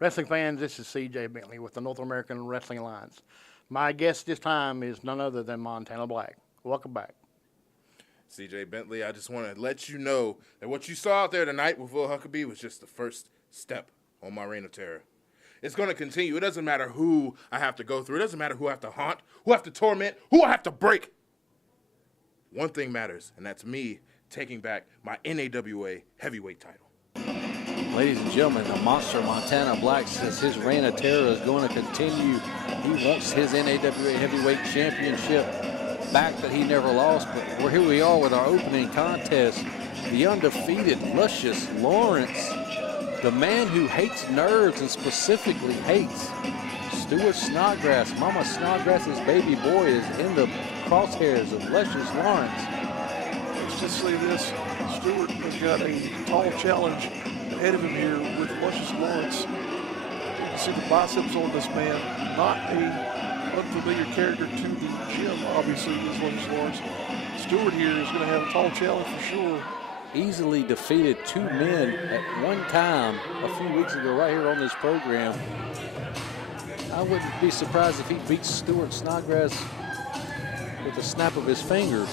Wrestling fans, this is C.J. Bentley with the North American Wrestling Alliance. My guest this time is none other than Montana Black. Welcome back. C.J. Bentley, I just want to let you know that what you saw out there tonight with Will Huckabee was just the first step on my reign of terror. It's going to continue. It doesn't matter who I have to go through. It doesn't matter who I have to haunt, who I have to torment, who I have to break. One thing matters, and that's me taking back my NAWA heavyweight title. Ladies and gentlemen, the monster Montana Black says his reign of terror is going to continue. He wants his NAWA heavyweight championship back that he never lost. But here we are with our opening contest. The undefeated Lucius Lawrence, the man who hates nerds and specifically hates Stuart Snodgrass. Mama Snodgrass's baby boy is in the crosshairs of Lucius Lawrence. Let's just say this, Stuart has got a tall challenge ahead of him here with Lucius Lawrence. You can see the biceps on this man. Not a unfamiliar character to the gym, obviously, is Lucius Lawrence. Stuart here is going to have a tall challenge for sure. Easily defeated two men at one time a few weeks ago right here on this program. I wouldn't be surprised if he beats Stuart Snodgrass with a snap of his fingers.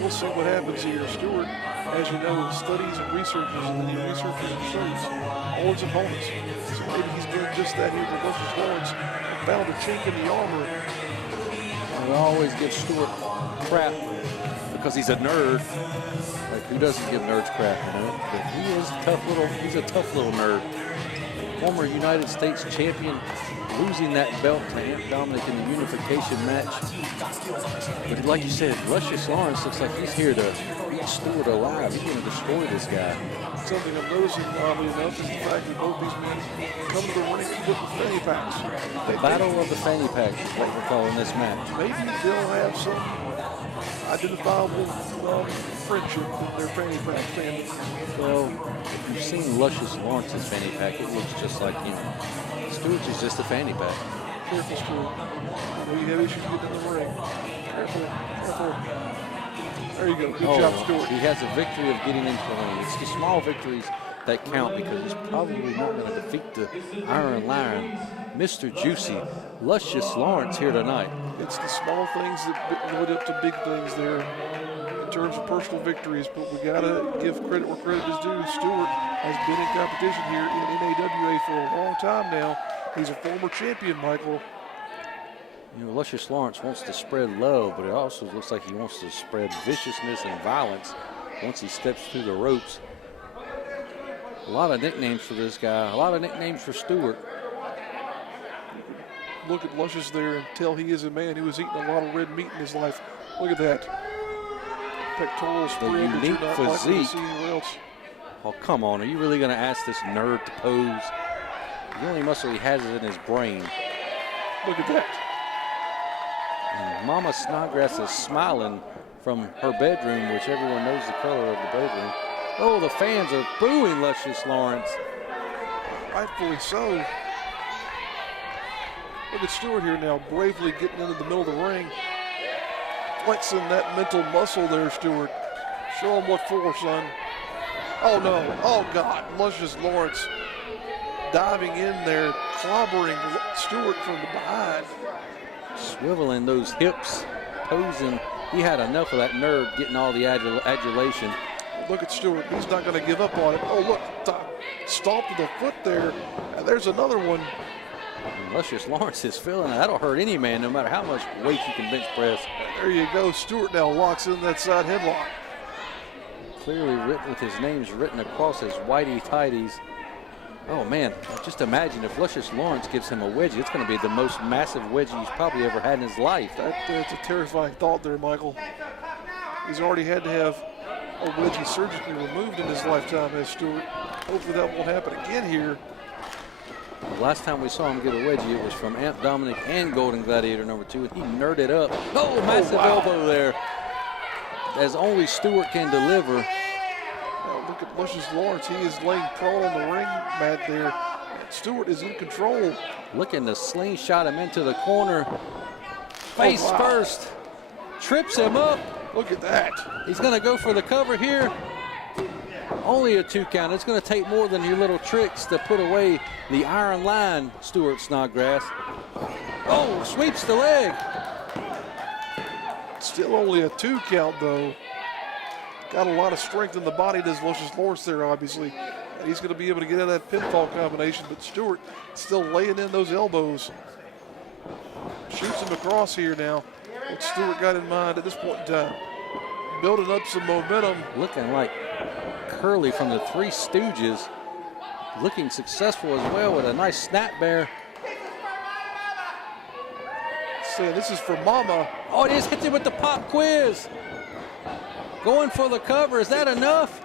We'll see what happens here. Stuart, as you know, studies and researches, and he researches and shows all his opponents. So maybe he's doing just that here with Lucius Lawrence. Found a chink in the armor. We always give Stuart crap because he's a nerd. Like, who doesn't give nerds crap, you know? But he's a tough little nerd. Former United States champion, losing that belt to Ant Dominic in the unification match. But like you said, Lucius Lawrence looks like he's here to eat Stuart alive. He's going to destroy this guy. Something I'm noticing, oddly enough, is the fact that both these men come to the ring with fanny packs. The battle of the fanny packs is what we're calling this match. Maybe they'll have some identifiable friendship in their fanny pack family. Well, if you've seen Lucius Lawrence's fanny pack, it looks just like him. Stuart's is just a fanny pack. Careful, Stuart. I know you have issues getting in the ring. Careful, careful. There you go. Good job, Stuart. He has a victory of getting into the ring. It's the small victories that count because he's probably not going to defeat the Iron Lion, Mr. Juicy, Lucius Lawrence here tonight. It's the small things that lead up to big things there in terms of personal victories, but we got to give credit where credit is due. Stuart has been in competition here in NAWA for a long time now. He's a former champion, Michael. You know, Lucius Lawrence wants to spread love, but it also looks like he wants to spread viciousness and violence once he steps through the ropes. A lot of nicknames for this guy, a lot of nicknames for Stuart. Look at Lucius there and tell he is a man who has eaten a lot of red meat in his life. Look at that. Pectoral spread that you're not likely to see anywhere else. Oh, come on. Are you really going to ask this nerd to pose? The only muscle he has is in his brain. Look at that. And Mama Snodgrass is smiling from her bedroom, which everyone knows the color of the bedroom. Oh, the fans are booing Lucius Lawrence. Rightfully so. Look at Stuart here now, bravely getting into the middle of the ring. Flexing that mental muscle there, Stuart. Show him what for, son. Oh, no. Oh, God. Lucius Lawrence diving in there, clobbering Stuart from the behind. Swiveling those hips, posing. He had enough of that nerd getting all the adulation. Look at Stuart. He's not going to give up on it. Oh, look. Stomp to the foot there. And there's another one. And Lucius Lawrence is feeling it. That'll hurt any man, no matter how much weight you can bench press. There you go. Stuart now locks in that side headlock. Clearly written with his name's written across his whitey tighties. Oh, man, just imagine if Luscious Lawrence gives him a wedgie, it's going to be the most massive wedgie he's probably ever had in his life. That's a terrifying thought there, Michael. He's already had to have a wedgie surgically removed in his lifetime as Stewart. Hopefully that won't happen again here. The last time we saw him get a wedgie, it was from Amp Dominic and Golden Gladiator #2, and he nerded up. Oh, massive elbow there, as only Stewart can deliver. Now look at Luscious Lawrence. He is laying prone on the ring mat there. Stewart is in control. Looking to slingshot him into the corner. Face first. Trips him up. Look at that. He's going to go for the cover here. Only a 2 count. It's going to take more than your little tricks to put away the iron line, Stewart Snodgrass. Oh, sweeps the leg. Still only a 2 count, though. Got a lot of strength in the body, does Luscious Lawrence there, obviously. And he's going to be able to get out of that pinfall combination, but Stewart still laying in those elbows. Shoots him across here now. What Stewart got in mind at this point in time. Building up some momentum. Looking like Curly from the Three Stooges. Looking successful as well with a nice snap bear. Saying this is for Mama. Oh, he just hits him with the pop quiz. Going for the cover. Is that enough?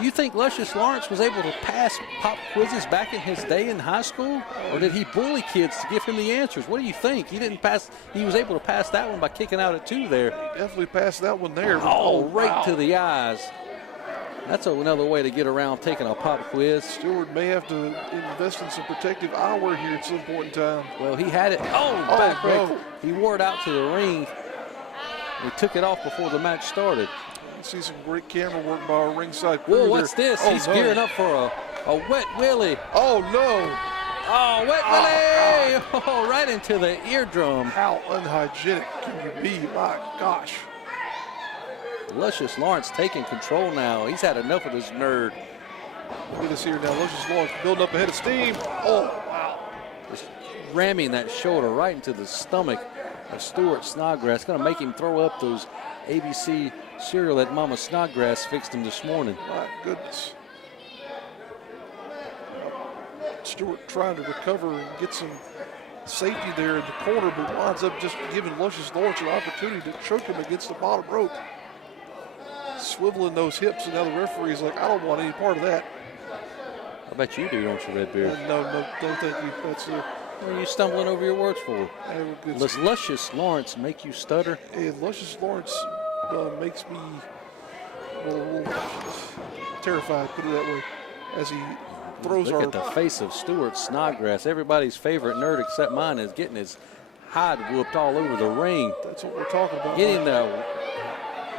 You think Luscious Lawrence was able to pass pop quizzes back in his day in high school? Or did he bully kids to give him the answers? What do you think? He didn't pass. He was able to pass that one by kicking out at 2 there. Definitely passed that one there. Oh, right wow. to the eyes. That's another way to get around taking a pop quiz. Stewart may have to invest in some protective eyewear here at some point in time. Well, he had it. Oh, backbreaker. No. He wore it out to the ring. He took it off before the match started. You see some great camera work by our ringside crew. Whoa, what's this? Oh, he's gearing up for a wet willy. Oh, no. Oh, wet willy. Oh, right into the eardrum. How unhygienic can you be? My gosh. Luscious Lawrence taking control now. He's had enough of this nerd. Look at this here now. Luscious Lawrence building up a head of steam. Oh, wow. Just ramming that shoulder right into the stomach of Stewart Snodgrass. Going to make him throw up those ABC cereal that Mama Snodgrass fixed him this morning. My goodness. Stewart trying to recover and get some safety there in the corner, but winds up just giving Luscious Lawrence an opportunity to choke him against the bottom rope. Swiveling those hips, and now the referee's like, I don't want any part of that. I bet you do, don't you, Redbeard? No, thank you. That's what are you stumbling over your words for? Does Luscious Lawrence make you stutter? Hey, Luscious Lawrence makes me terrified, put it that way, as he throws Look at the face of Stewart Snodgrass. Everybody's favorite nerd except mine is getting his hide whooped all over the ring. That's what we're talking about. Getting the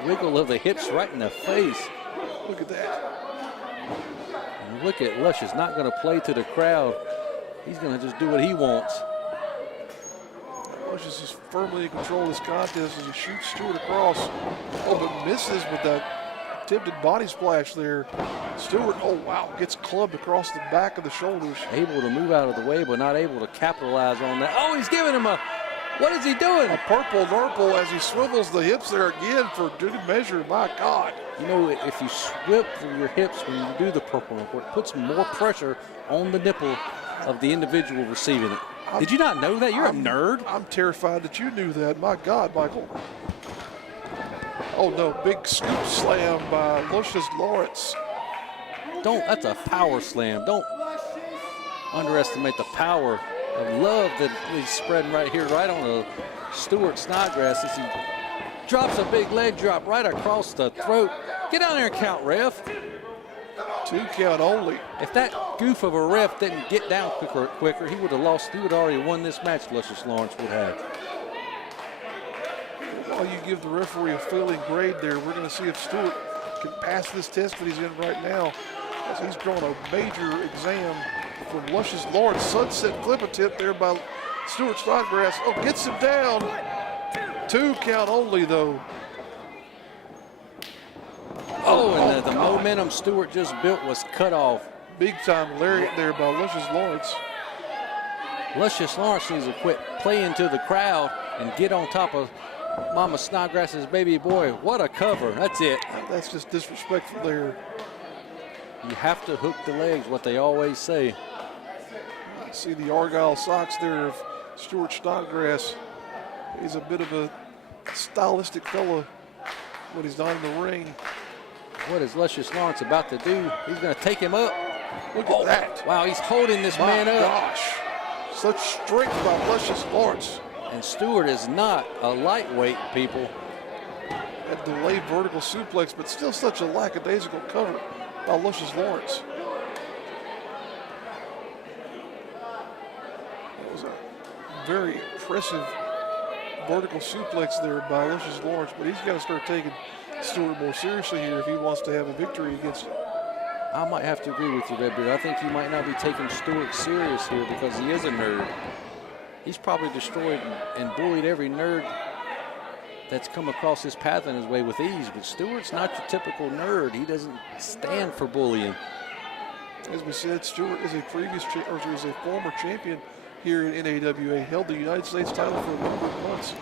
wiggle of the hips right in the face. Look at that. And look at Luscious, not going to play to the crowd. He's going to just do what he wants. Luscious is firmly in control of this contest as he shoots Stewart across. Oh, but misses with that attempted body splash there. Stewart, oh wow, gets clubbed across the back of the shoulders. Able to move out of the way, but not able to capitalize on that. Oh, he's giving him a, what is he doing? A purple nurple as he swivels the hips there again for good measure. My God. You know, if you swivel your hips when you do the purple nurple, it puts more pressure on the nipple of the individual receiving it. Did you not know that? You're a nerd. I'm terrified that you knew that. My God, Michael. Oh no, big scoop slam by Luscious Lawrence. That's a power slam. Don't underestimate the power of love that he's spreading right here, right on Stewart Snodgrass as he drops a big leg drop right across the throat. Get down there and count, ref. 2 count only. If that goof of a ref didn't get down quicker, he would have lost. He would have already won this match, Luscious Lawrence would have. While you give the referee a failing grade there, we're going to see if Stewart can pass this test that he's in right now, as he's drawn a major exam from Luscious Lawrence. Sunset flip attempt there by Stewart Snodgrass. Oh, gets him down. 2 count only, though. Oh, and the momentum Stewart just built was cut off. Big time lariat there by Luscious Lawrence. Luscious Lawrence needs to quit playing to the crowd and get on top of Mama Snodgrass's baby boy. What a cover. That's it. That's just disrespectful there. You have to hook the legs, what they always say. See the Argyle socks there of Stuart Snodgrass. He's a bit of a stylistic fella when he's not in the ring. What is Luscious Lawrence about to do? He's going to take him up. Look at that. Wow, he's holding this My man up. gosh. Such strength by Luscious Lawrence. And Stewart is not a lightweight, people. That delayed vertical suplex, but still such a lackadaisical cover by Luscious Lawrence. That was a very impressive vertical suplex there by Luscious Lawrence, but he's got to start taking Stewart more seriously here if he wants to have a victory against him. I might have to agree with you, Redbeard. I think he might not be taking Stewart serious here because he is a nerd. He's probably destroyed and bullied every nerd that's come across his path in his way with ease, but Stewart's not your typical nerd. He doesn't stand for bullying. As we said, Stewart is a former champion here in NAWA, held the United States title for a number of months.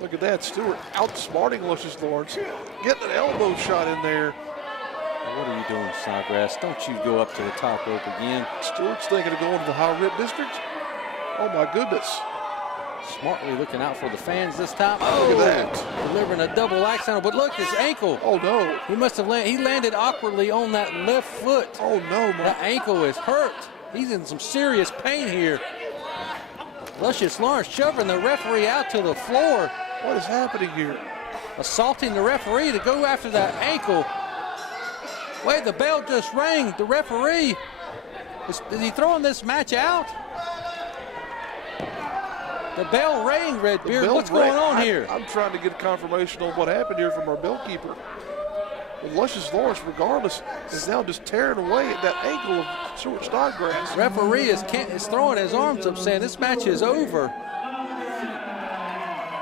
Look at that, Stewart outsmarting Luscious Lawrence, getting an elbow shot in there. What are you doing, Snodgrass? Don't you go up to the top rope again. Stewart's thinking of going to the high rip district. Oh my goodness. Smartly looking out for the fans this time. Look at that. Delivering a double axe handle, but look, his ankle. Oh no. He must have he landed awkwardly on that left foot. Oh no, That ankle is hurt. He's in some serious pain here. Luscious Lawrence shoving the referee out to the floor. What is happening here? Assaulting the referee to go after that ankle. Wait, the bell just rang. The referee, is he throwing this match out? The bell rang, Redbeard. What's going on here? I'm trying to get confirmation on what happened here from our bellkeeper. But Luscious Lawrence, regardless, is now just tearing away at that ankle of Stuart Snodgrass. Referee is throwing his arms up saying this match is over.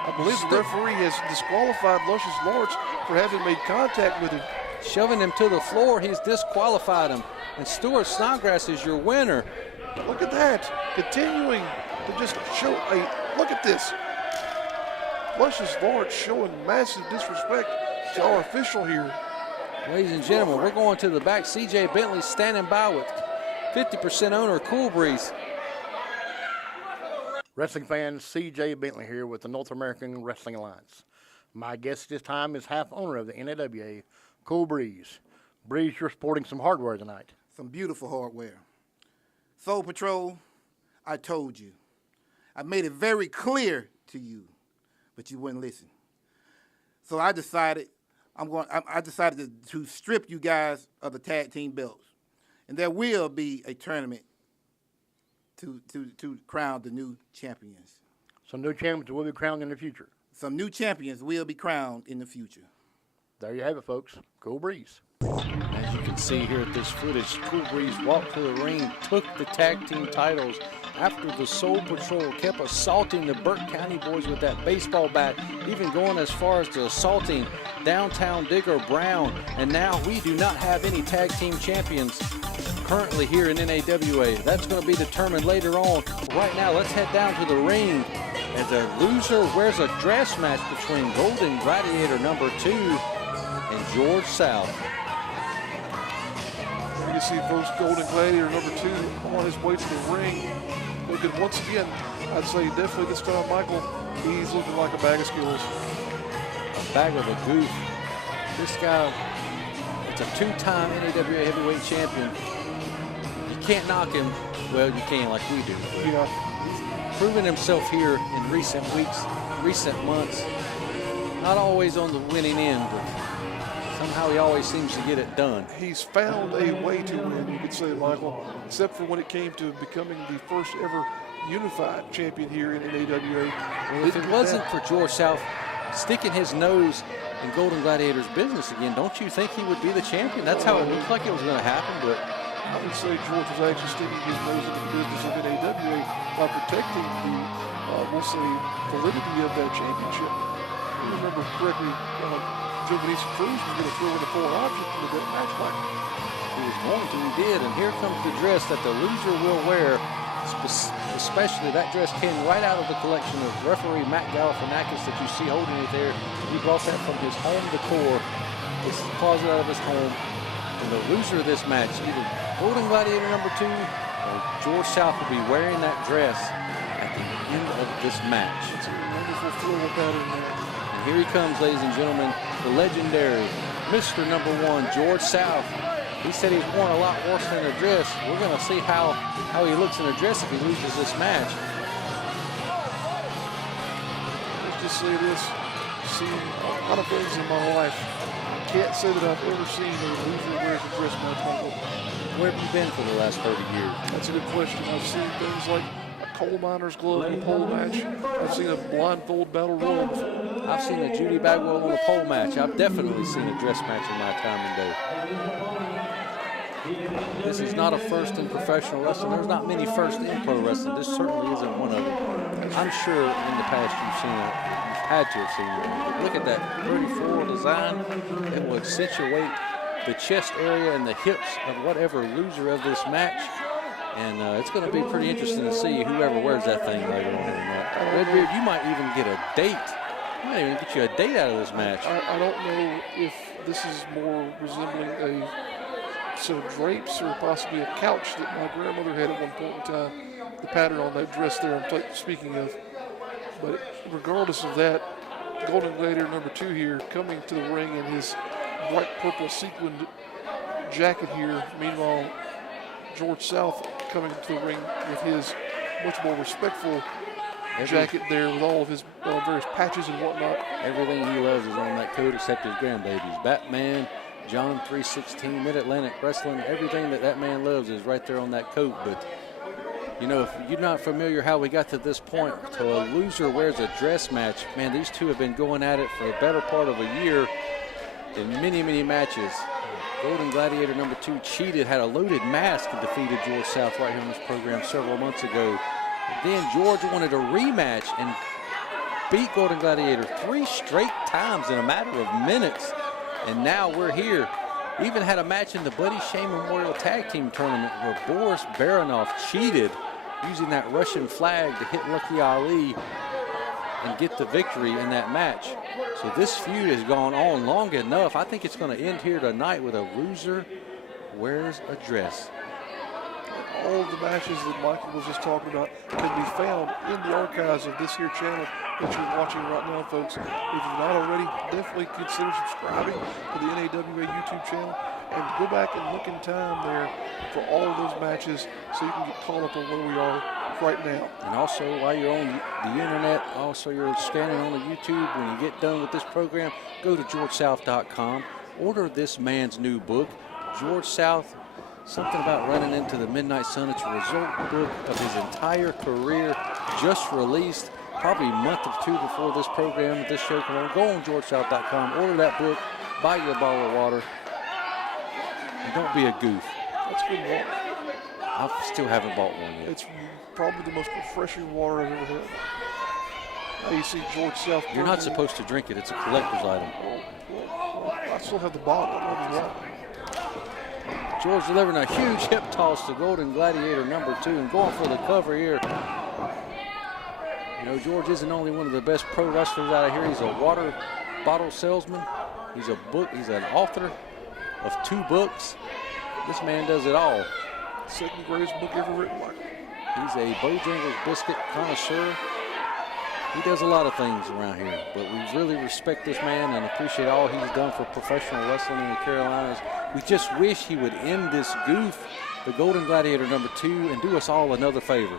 I believe the referee has disqualified Luscious Lawrence for having made contact with him. Shoving him to the floor, he's disqualified him. And Stuart Snodgrass is your winner. Look at that, continuing to just show look at this. Luscious Lawrence showing massive disrespect to our official here. Ladies and gentlemen, we're going to the back. CJ Bentley standing by with 50% owner Cool Breeze. Wrestling fans, CJ Bentley here with the North American Wrestling Alliance. My guest this time is half owner of the NAWA, Cool Breeze. Breeze, you're sporting some hardware tonight. Some beautiful hardware. Soul Patrol, I told you. I made it very clear to you, but you wouldn't listen. So I decided to strip you guys of the tag team belts, and there will be a tournament to crown the new champions. Some new champions will be crowned in the future. Some new champions will be crowned in the future. There you have it, folks. Cool Breeze. As you can see here at this footage, Cool Breeze walked to the ring, took the tag team titles after the Soul Patrol kept assaulting the Burke County boys with that baseball bat, even going as far as to assaulting Downtown Digger Brown. And now we do not have any tag team champions currently here in NAWA. That's going to be determined later on. Right now, let's head down to the ring as a loser wears a dress match between Golden Gladiator number 2 and George South. You see folks, Golden Gladiator number 2 on his way to the ring. Looking once again, I'd say definitely this time, Michael, he's looking like a bag of skills. A bag of a goof. This guy, it's a 2-time NAWA heavyweight champion. You can't knock him. Well, you can like we do. Yeah. Proven himself here in recent weeks, recent months. Not always on the winning end, but somehow he always seems to get it done. He's found a way to win, you could say, Michael, except for when it came to becoming the first ever unified champion here in NAWA. Well, if it wasn't for George South sticking his nose in Golden Gladiator's business again, don't you think he would be the champion? That's how it looked like it was going to happen, but I would say George was actually sticking his nose into the business of NAWA by protecting the, we'll say, validity of that championship. You remember correctly, Joe Benicio Cruz was going to throw in the foreign object in the match, Michael. he was going to, he did, and here comes the dress that the loser will wear. Especially that dress came right out of the collection of referee Matt Galifianakis that you see holding it there. He brought that from his home decor his closet out of his home. And the loser of this match, either Golden Gladiator number 2 or George South, will be wearing that dress at the end of this match. It's a wonderful floral pattern there. And here he comes, ladies and gentlemen, the legendary Mr. Number 1, George South. He said he's worn a lot worse than a dress. We're going to see how he looks in a dress if he loses this match. Let's just say this. Seen a lot of things in my life. Can't say that I've ever seen a loser wears a dress match, Michael. Where have you been for the last 30 years? That's a good question. I've seen things like a coal miner's glove in a pole match. I've seen a blindfold battle royal before. I've seen a Judy Bagwell on a pole match. I've definitely seen a dress match in my time and day. This is not a first in professional wrestling. There's not many first in pro wrestling. This certainly isn't one of them. I'm sure in the past you've seen it. You've had to have seen it. But look at that pretty floral design. It will accentuate the chest area and the hips of whatever loser of this match. And it's going to be pretty interesting to see whoever wears that thing later on in the night. Redbeard, you might even get a date. You might even get you a date out of this match. I don't know if this is more resembling a set of drapes or possibly a couch that my grandmother had at one point in time. The pattern on that dress there I'm speaking of. But regardless of that, Golden Gladiator number 2 here coming to the ring in his bright purple sequined jacket here. Meanwhile, George South coming to the ring with his much more respectful jacket there with all of his various patches and whatnot. Everything he loves is on that coat except his grandbabies. Batman, John 3:16, Mid-Atlantic Wrestling, everything that man loves is right there on that coat. But, you know, if you're not familiar how we got to this point, to a loser wears a dress match, man, these two have been going at it for the better part of a year in many, many matches. Golden Gladiator number 2 cheated, had a loaded mask and defeated George South right here on this program several months ago. Then George wanted a rematch and beat Golden Gladiator 3 straight times in a matter of minutes. And now we're here. Even had a match in the Buddy Shane Memorial Tag Team Tournament where Boris Baranov cheated using that Russian flag to hit Lucky Ali and get the victory in that match. So this feud has gone on long enough. I think it's going to end here tonight with a loser wears a dress. All of the matches that Michael was just talking about can be found in the archives of this here channel that you're watching right now, folks. If you've not already, definitely consider subscribing to the NAWA YouTube channel and go back and look in time there for all of those matches so you can get caught up on where we are right now. And also, while you're on the internet, also you're scanning on the YouTube, when you get done with this program, go to GeorgeSouth.com, order this man's new book, George South, Something About Running Into the Midnight Sun. It's a result book of his entire career, just released probably a month or 2 before this program, this show came on. Go on GeorgeSouth.com, order that book, buy your bottle of water, and don't be a goof. That's good water. I still haven't bought one yet. It's probably the most refreshing water I've ever had. Now you see George South. You're not supposed to drink it. It's a collector's item. Well, I still have the bottle. I love the water. George delivering a huge hip toss to Golden Gladiator number 2 and going for the cover here. You know, George isn't only one of the best pro wrestlers out of here. He's a water bottle salesman. He's an author of 2 books. This man does it all. Second greatest book ever written, Michael. He's a Bojangles biscuit connoisseur. He does a lot of things around here, but we really respect this man and appreciate all he's done for professional wrestling in the Carolinas. We just wish he would end this goof, the Golden Gladiator number 2, and do us all another favor.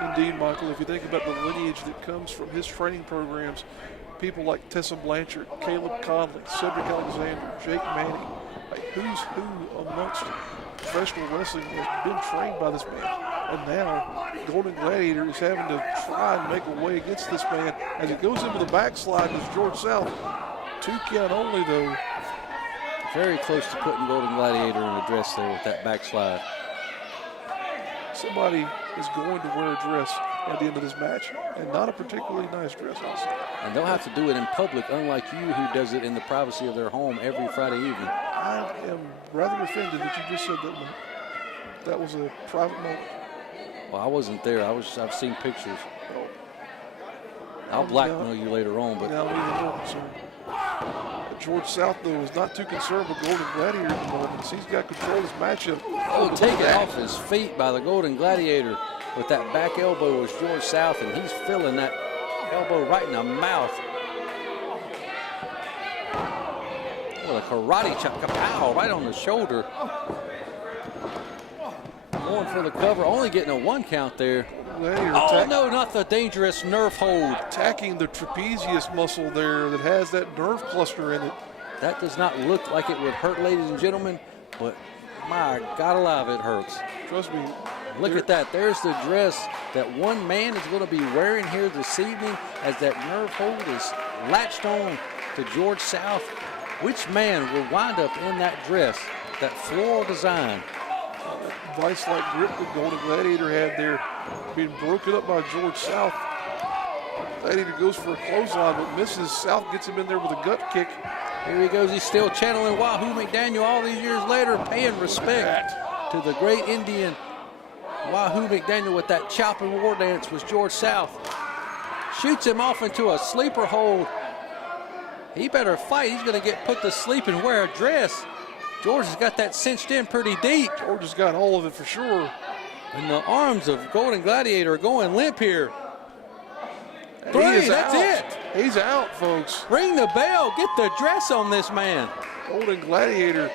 Indeed, Michael, if you think about the lineage that comes from his training programs, people like Tessa Blanchard, Caleb Conley, Cedric Alexander, Jake Manning, like who's who amongst professional wrestling has been trained by this man. And now Golden Gladiator is having to try and make a way against this man as he goes into the backslide with George South. 2 count only, though. Very close to putting Golden Gladiator in a dress there with that backslide. Somebody is going to wear a dress at the end of this match, and not a particularly nice dress also. And they'll have to do it in public, unlike you who does it in the privacy of their home every Friday evening. I am rather offended that you just said that, man. That was a private moment. Well, I wasn't there. I've seen pictures. I'll blackmail you later on, but now I'm even more concerned. George South, though, is not too concerned with Golden Gladiator at the moment. He's got control of his matchup. Oh, taken off his feet by the Golden Gladiator with that back elbow was George South, and he's feeling that elbow right in the mouth. With a karate chop, kapow, right on the shoulder. Going for the cover, only getting a 1 count there. Oh, no, not the dangerous nerve hold. Attacking the trapezius muscle there that has that nerve cluster in it. That does not look like it would hurt, ladies and gentlemen, but my God alive, it hurts. Trust me. Look at that. There's the dress that one man is going to be wearing here this evening as that nerve hold is latched on to George South. Which man will wind up in that dress, that floral design? Vice-like grip that Golden Gladiator had there being broken up by George South. Gladiator goes for a clothesline, but misses. South gets him in there with a gut kick. Here he goes. He's still channeling Wahoo McDaniel all these years later, paying respect to the great Indian Wahoo McDaniel with that chopping war dance was George South. Shoots him off into a sleeper hold. He better fight. He's going to get put to sleep and wear a dress. George has got that cinched in pretty deep. George has got all of it for sure. And the arms of Golden Gladiator are going limp here. He is that's out. He's out, folks. Ring the bell. Get the dress on this man. Golden Gladiator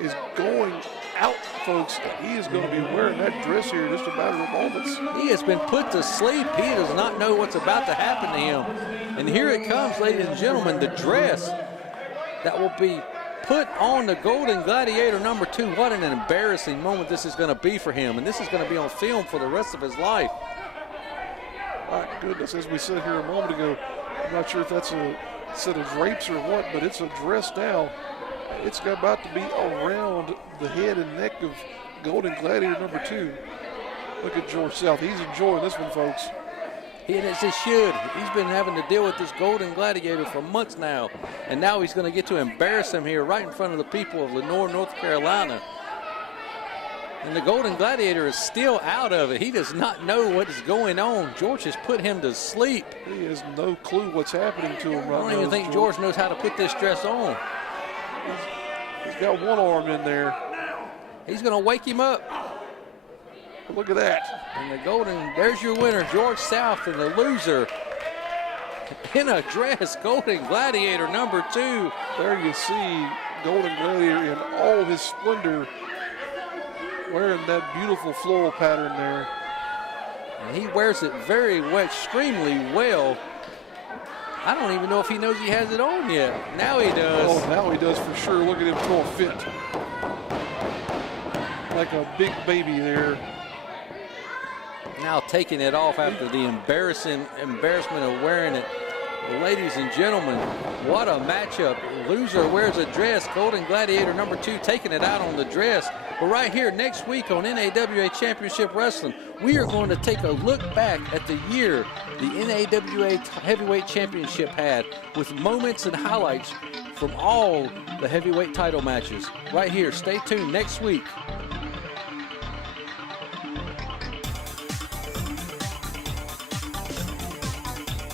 is going out, folks. He is going to be wearing that dress here in just a matter of moments. He has been put to sleep. He does not know what's about to happen to him. And here it comes, ladies and gentlemen, the dress that will be put on the Golden Gladiator number 2. What an embarrassing moment this is going to be for him. And this is going to be on film for the rest of his life. My goodness, as we said here a moment ago, I'm not sure if that's a set of drapes or what, but it's a dress now. It's about to be around the head and neck of Golden Gladiator number 2. Look at George South. He's enjoying this one, folks. He should. He's been having to deal with this Golden Gladiator for months now. And now he's going to get to embarrass him here right in front of the people of Lenore, North Carolina. And the Golden Gladiator is still out of it. He does not know what is going on. George has put him to sleep. He has no clue what's happening to him right now. I don't even think George knows how to put this dress on. He's got one arm in there. He's going to wake him up. Look at that. And there's your winner, George South, and the loser in a dress, Golden Gladiator number 2. There you see Golden Gladiator in all his splendor, wearing that beautiful floral pattern there. And he wears it extremely well. I don't even know if he knows he has it on yet. Now he does. Oh, now he does for sure. Look at him throw a fit. Like a big baby there. Now taking it off after the embarrassment of wearing it. Well, ladies and gentlemen, what a matchup. Loser wears a dress. Golden Gladiator number 2 taking it out on the dress. But right here next week on NAWA Championship Wrestling, we are going to take a look back at the year the NAWA Heavyweight Championship had with moments and highlights from all the heavyweight title matches. Right here, stay tuned next week.